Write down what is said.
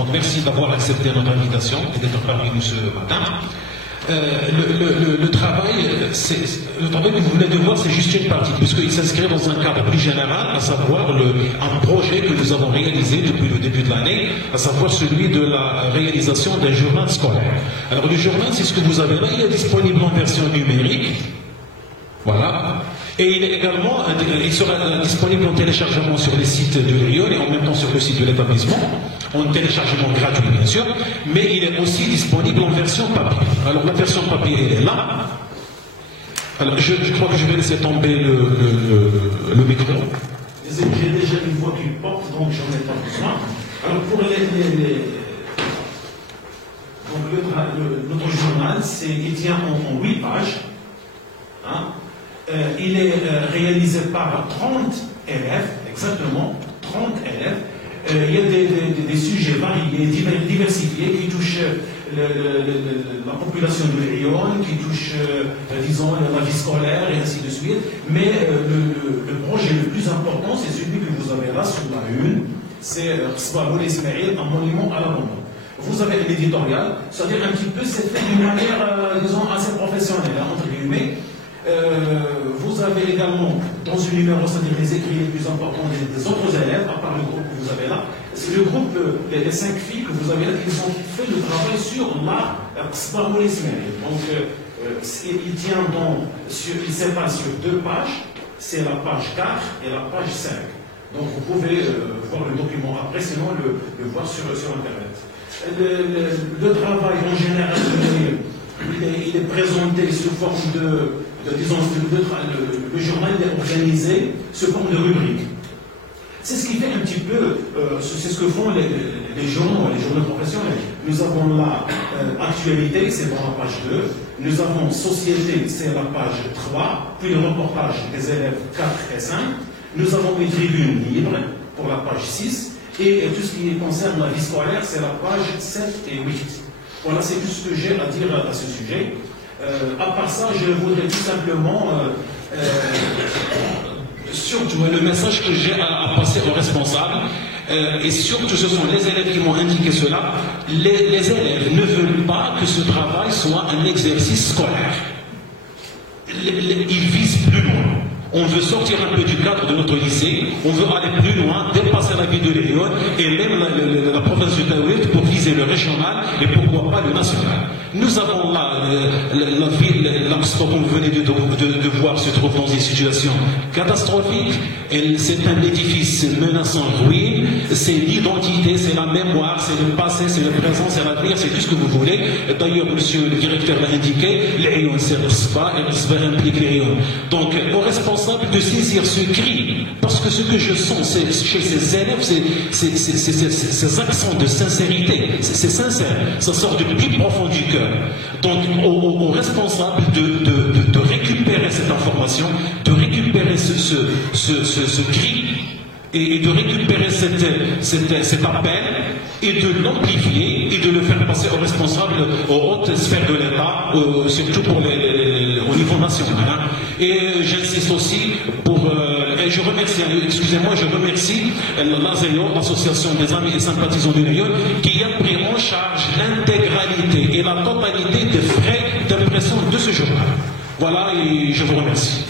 Donc merci d'avoir accepté notre invitation et d'être parmi nous ce matin. Le travail que vous venez de voir, c'est juste une partie, puisqu'il s'inscrit dans un cadre plus général, à savoir un projet que nous avons réalisé depuis le début de l'année, à savoir celui de la réalisation d'un journal scolaire. Alors le journal, c'est ce que vous avez là, il est disponible en version numérique. Voilà. Et il est également, il sera disponible en téléchargement sur les sites de l'Union et en même temps sur le site de l'établissement, en téléchargement gratuit bien sûr, mais il est aussi disponible en version papier. Alors la version papier, elle est là. Alors je crois que je vais laisser tomber le micro. J'ai déjà une voix qui porte, donc j'en ai pas besoin. Alors pour donc notre journal, il tient en 8 pages. Hein. Il est réalisé par 30 élèves, exactement 30 élèves. Il y a des sujets variés, diversifiés, qui touchent la population de Lyon, qui touchent, disons, la vie scolaire et ainsi de suite. Mais le projet le plus important, c'est celui que vous avez là sur la une, c'est Sbahoul Ismail, un monument à l'abandon. Vous avez l'éditorial, c'est-à-dire un petit peu, c'est fait d'une manière, disons, assez professionnelle, entre guillemets. Vous avez également, dans ce numéro, c'est-à-dire les écrits les plus importants des autres élèves, à part le groupe que vous avez là. C'est le groupe, les 5 filles que vous avez là, qui ont fait le travail sur la Sbahoul Ismail. Donc, il tient il s'épale sur 2 pages, c'est la page 4 et la page 5. Donc, vous pouvez voir le document après, sinon le voir sur Internet. Le travail, en général, il est présenté sous forme disons, le journal est organisé sous forme de rubrique. C'est ce qui fait un petit peu, c'est ce que font les journaux professionnels. Nous avons là actualité, c'est dans la page 2. Nous avons société, c'est la page 3. Puis le reportage des élèves 4 et 5. Nous avons une tribune libre pour la page 6. Et tout ce qui concerne la vie scolaire, c'est la page 7 et 8. Voilà, c'est tout ce que j'ai à dire à ce sujet. À part ça, je voudrais tout simplement, surtout le message que j'ai à passer aux responsables, et surtout ce sont les élèves qui m'ont indiqué cela, les élèves ne veulent pas que ce travail soit un exercice scolaire. Ils visent plus loin. On veut sortir un peu du cadre de notre lycée, on veut aller plus loin, dépasser la ville de Lyon et même la province de Taouet pour viser le régional et pourquoi pas le national. Nous avons là la ville, comme vous venez de voir, se trouve dans une situation catastrophique. C'est un édifice menaçant ruine, c'est l'identité, c'est la mémoire, c'est le passé, c'est le présent, c'est l'avenir, c'est tout ce que vous voulez. D'ailleurs, monsieur le directeur l'a indiqué, les Lyon c'est RSPA et RSPA implique les Lyon. Donc, aux responsables de saisir ce cri, parce que ce que je sens chez ces élèves, c'est ces accents de sincérité, c'est sincère, ça sort du plus profond du cœur. Donc aux responsables de récupérer cette information, de récupérer ce cri, et de récupérer cet appel, et de l'amplifier, et de le faire passer aux responsables, aux hautes sphères de l'État, surtout au niveau national. Hein. Et j'insiste aussi et je remercie, excusez-moi, je remercie l'ASEO, l'Association des Amis et Sympathisants de Lyon, qui a pris en charge l'intégralité et la totalité des frais d'impression de ce journal. Voilà, et je vous remercie.